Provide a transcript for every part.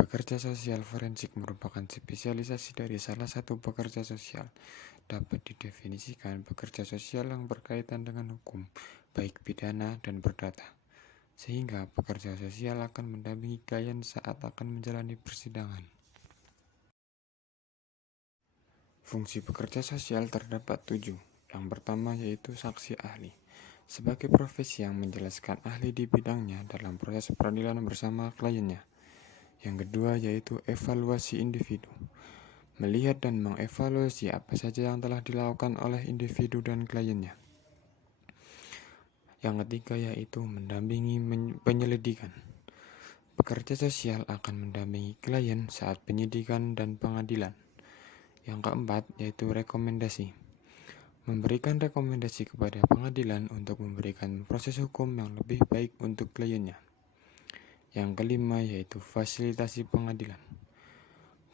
Pekerja sosial forensik merupakan spesialisasi dari salah satu pekerja sosial. Dapat didefinisikan pekerja sosial yang berkaitan dengan hukum, baik pidana dan perdata. Sehingga pekerja sosial akan mendampingi klien saat akan menjalani persidangan. Fungsi pekerja sosial terdapat 7. Yang pertama yaitu saksi ahli. Sebagai profesi yang menjelaskan ahli di bidangnya dalam proses peradilan bersama kliennya. Yang kedua yaitu evaluasi individu. Melihat dan mengevaluasi apa saja yang telah dilakukan oleh individu dan kliennya. Yang ketiga yaitu mendampingi penyelidikan. Pekerja sosial akan mendampingi klien saat penyidikan dan pengadilan. Yang keempat yaitu rekomendasi. Memberikan rekomendasi kepada pengadilan untuk memberikan proses hukum yang lebih baik untuk kliennya. Yang kelima yaitu fasilitasi pengadilan.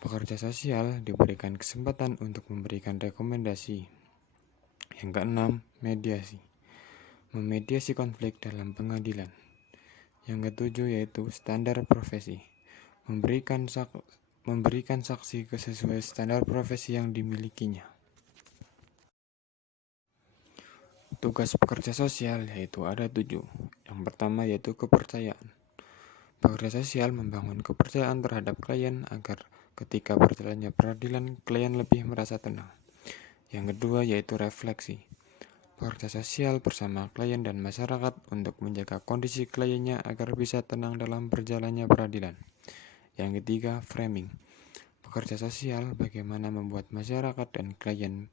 Pekerja sosial diberikan kesempatan untuk memberikan rekomendasi. Yang keenam, mediasi. Memediasi konflik dalam pengadilan. Yang ketujuh yaitu standar profesi. Memberikan saksi sesuai standar profesi yang dimilikinya. Tugas pekerja sosial yaitu ada 7. Yang pertama yaitu kepercayaan. Pekerja sosial membangun kepercayaan terhadap klien agar ketika berjalannya peradilan, klien lebih merasa tenang. Yang kedua yaitu refleksi. Pekerja sosial bersama klien dan masyarakat untuk menjaga kondisi kliennya agar bisa tenang dalam berjalannya peradilan. Yang ketiga, framing. Pekerja sosial bagaimana membuat masyarakat dan klien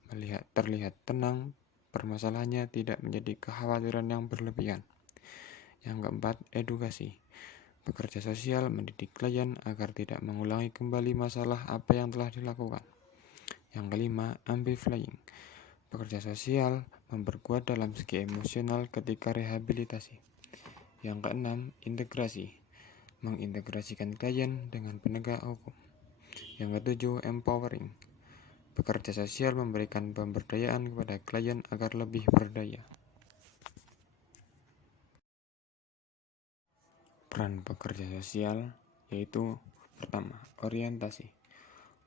terlihat tenang, permasalahannya tidak menjadi kekhawatiran yang berlebihan. Yang keempat, edukasi. Pekerja sosial mendidik klien agar tidak mengulangi kembali masalah apa yang telah dilakukan. Yang kelima, amplifying. Pekerja sosial memperkuat dalam segi emosional ketika rehabilitasi. Yang keenam, integrasi. Mengintegrasikan klien dengan penegak hukum. Yang ketujuh, empowering. Pekerja sosial memberikan pemberdayaan kepada klien agar lebih berdaya. Peran pekerja sosial yaitu pertama, orientasi.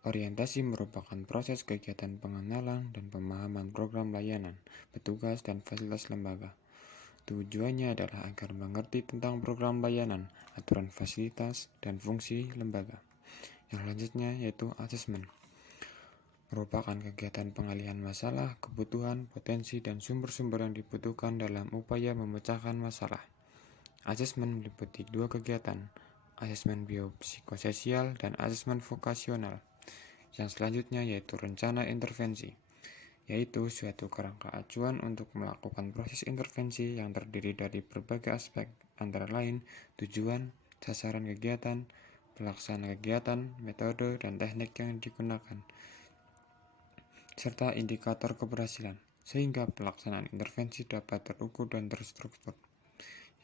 Orientasi merupakan proses kegiatan pengenalan dan pemahaman program layanan, petugas, dan fasilitas lembaga. Tujuannya adalah agar mengerti tentang program layanan, aturan fasilitas, dan fungsi lembaga. Yang selanjutnya yaitu asesmen. Merupakan kegiatan pengalihan masalah, kebutuhan, potensi, dan sumber-sumber yang dibutuhkan dalam upaya memecahkan masalah. Asesmen meliputi 2 kegiatan, asesmen biopsikososial dan asesmen vokasional. Yang selanjutnya yaitu rencana intervensi, yaitu suatu kerangka acuan untuk melakukan proses intervensi yang terdiri dari berbagai aspek, antara lain tujuan, sasaran kegiatan, pelaksana kegiatan, metode, dan teknik yang digunakan, serta indikator keberhasilan, sehingga pelaksanaan intervensi dapat terukur dan terstruktur.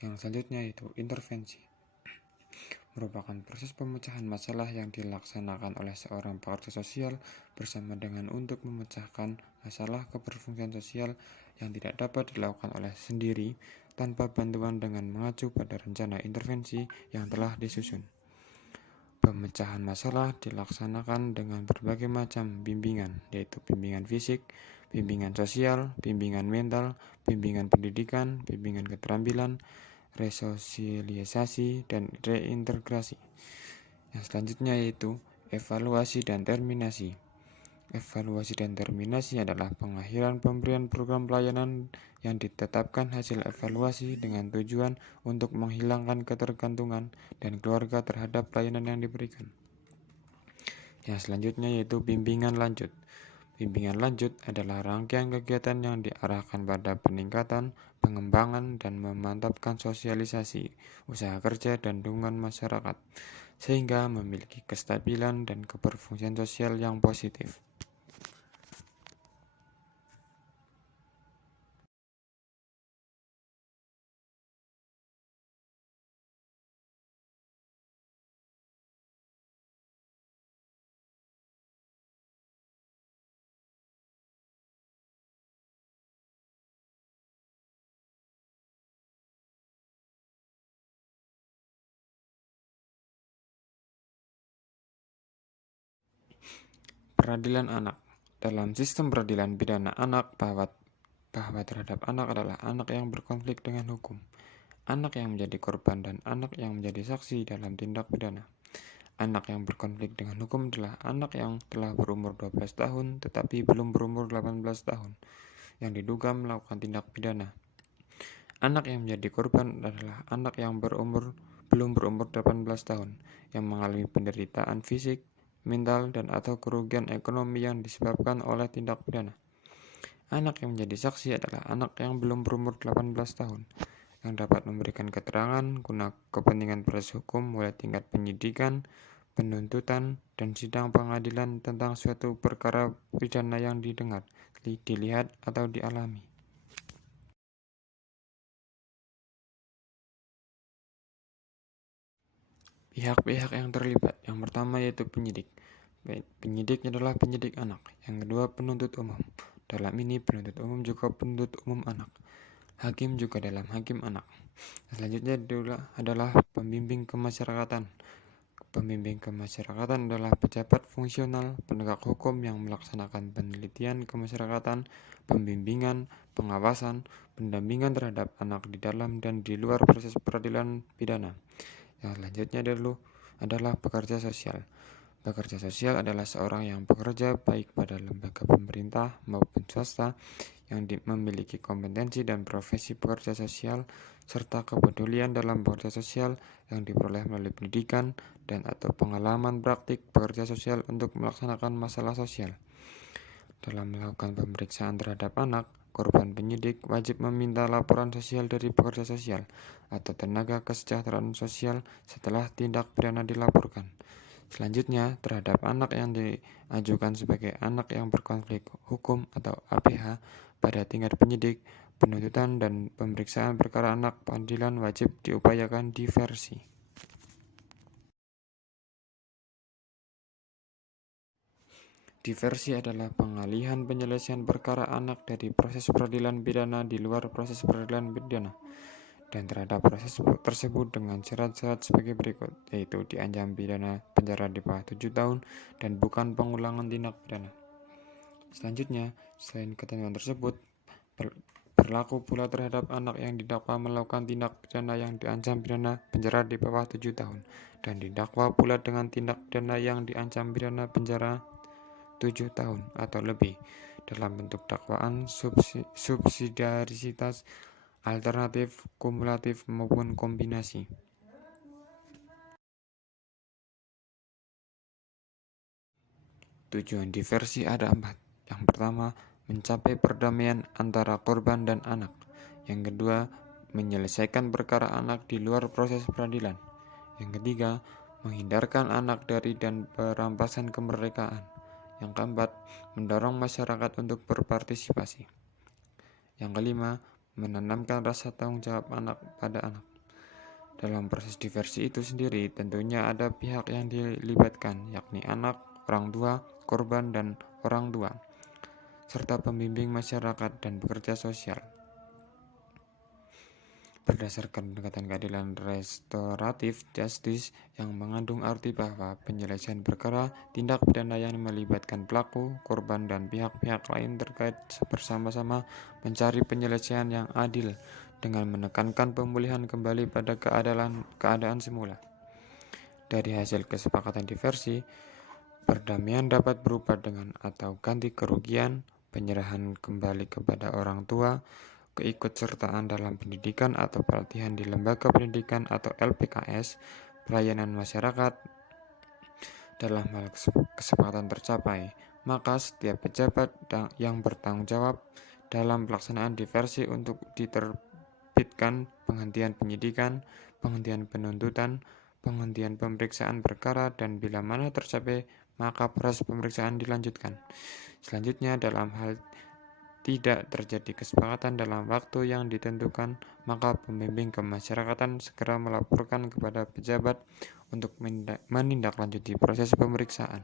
Yang selanjutnya yaitu intervensi. Merupakan proses pemecahan masalah yang dilaksanakan oleh seorang pekerja sosial bersama dengan untuk memecahkan masalah keberfungsian sosial yang tidak dapat dilakukan oleh sendiri tanpa bantuan dengan mengacu pada rencana intervensi yang telah disusun. Pemecahan masalah dilaksanakan dengan berbagai macam bimbingan, yaitu bimbingan fisik, bimbingan sosial, bimbingan mental, bimbingan pendidikan, bimbingan keterampilan, resosialisasi, dan reintegrasi. Yang selanjutnya yaitu evaluasi dan terminasi. Evaluasi dan terminasi adalah pengakhiran pemberian program pelayanan yang ditetapkan hasil evaluasi dengan tujuan untuk menghilangkan ketergantungan dan keluarga terhadap pelayanan yang diberikan. Yang selanjutnya yaitu bimbingan lanjut. Bimbingan lanjut adalah rangkaian kegiatan yang diarahkan pada peningkatan, pengembangan, dan memantapkan sosialisasi, usaha kerja, dan dukungan masyarakat, sehingga memiliki kestabilan dan keberfungsian sosial yang positif. Peradilan anak. Dalam sistem peradilan pidana anak, bahwa terhadap anak adalah anak yang berkonflik dengan hukum, anak yang menjadi korban, dan anak yang menjadi saksi dalam tindak pidana. Anak yang berkonflik dengan hukum adalah anak yang telah berumur 12 tahun tetapi belum berumur 18 tahun, yang diduga melakukan tindak pidana. Anak yang menjadi korban adalah anak yang belum berumur 18 tahun, yang mengalami penderitaan fisik, mental, dan atau kerugian ekonomi yang disebabkan oleh tindak pidana. Anak yang menjadi saksi adalah anak yang belum berumur 18 tahun, yang dapat memberikan keterangan guna kepentingan proses hukum mulai tingkat penyidikan, penuntutan, dan sidang pengadilan tentang suatu perkara pidana yang didengar, dilihat, atau dialami. Pihak-pihak yang terlibat. Yang pertama yaitu penyidik. Penyidik adalah penyidik anak. Yang kedua penuntut umum. Dalam ini penuntut umum juga penuntut umum anak. Hakim juga dalam hakim anak. Selanjutnya adalah pembimbing kemasyarakatan. Pembimbing kemasyarakatan adalah pejabat fungsional penegak hukum yang melaksanakan penelitian kemasyarakatan, pembimbingan, pengawasan, pendampingan terhadap anak di dalam dan di luar proses peradilan pidana. Yang selanjutnya adalah pekerja sosial. Pekerja sosial adalah seorang yang bekerja baik pada lembaga pemerintah maupun swasta yang memiliki kompetensi dan profesi pekerja sosial serta kepedulian dalam pekerja sosial yang diperoleh melalui pendidikan dan atau pengalaman praktik pekerja sosial untuk melaksanakan masalah sosial. Dalam melakukan pemeriksaan terhadap anak, korban penyidik wajib meminta laporan sosial dari pekerja sosial atau tenaga kesejahteraan sosial setelah tindak pidana dilaporkan. Selanjutnya, terhadap anak yang diajukan sebagai anak yang berkonflik hukum atau APH pada tingkat penyidik, penuntutan, dan pemeriksaan perkara anak, pengadilan wajib diupayakan diversi. Diversi adalah pengalihan penyelesaian perkara anak dari proses peradilan pidana di luar proses peradilan pidana dan terhadap proses tersebut dengan syarat-syarat sebagai berikut, yaitu diancam pidana penjara di bawah 7 tahun dan bukan pengulangan tindak pidana. Selanjutnya, selain ketentuan tersebut, berlaku pula terhadap anak yang didakwa melakukan tindak pidana yang diancam pidana penjara di bawah 7 tahun dan didakwa pula dengan tindak pidana yang diancam pidana penjara 7 tahun atau lebih dalam bentuk dakwaan subsidiaritas, alternatif, kumulatif, maupun kombinasi. Tujuan diversi ada 4. Yang pertama, mencapai perdamaian antara korban dan anak. Yang kedua, menyelesaikan perkara anak di luar proses peradilan. Yang ketiga, menghindarkan anak dari dan perampasan kemerdekaan. Yang keempat, mendorong masyarakat untuk berpartisipasi. Yang kelima, menanamkan rasa tanggung jawab anak pada anak. Dalam proses diversi itu sendiri, tentunya ada pihak yang dilibatkan, yakni anak, orang tua, korban, dan orang tua, serta pembimbing masyarakat dan pekerja sosial. Berdasarkan pendekatan keadilan restoratif justice yang mengandung arti bahwa penyelesaian perkara tindak pidana yang melibatkan pelaku, korban, dan pihak-pihak lain terkait bersama-sama mencari penyelesaian yang adil dengan menekankan pemulihan kembali pada keadaan semula. Dari hasil kesepakatan diversi, perdamaian dapat berupa dengan atau ganti kerugian, penyerahan kembali kepada orang tua, keikutsertaan dalam pendidikan atau pelatihan di lembaga pendidikan atau LPKS, pelayanan masyarakat. Dalam hal kesepakatan tercapai, maka setiap pejabat yang bertanggung jawab dalam pelaksanaan diversi untuk diterbitkan penghentian penyidikan, penghentian penuntutan, penghentian pemeriksaan perkara, dan bila mana tercapai, maka proses pemeriksaan dilanjutkan. Selanjutnya, dalam hal tidak terjadi kesepakatan dalam waktu yang ditentukan, maka pembimbing kemasyarakatan segera melaporkan kepada pejabat untuk menindaklanjuti proses pemeriksaan.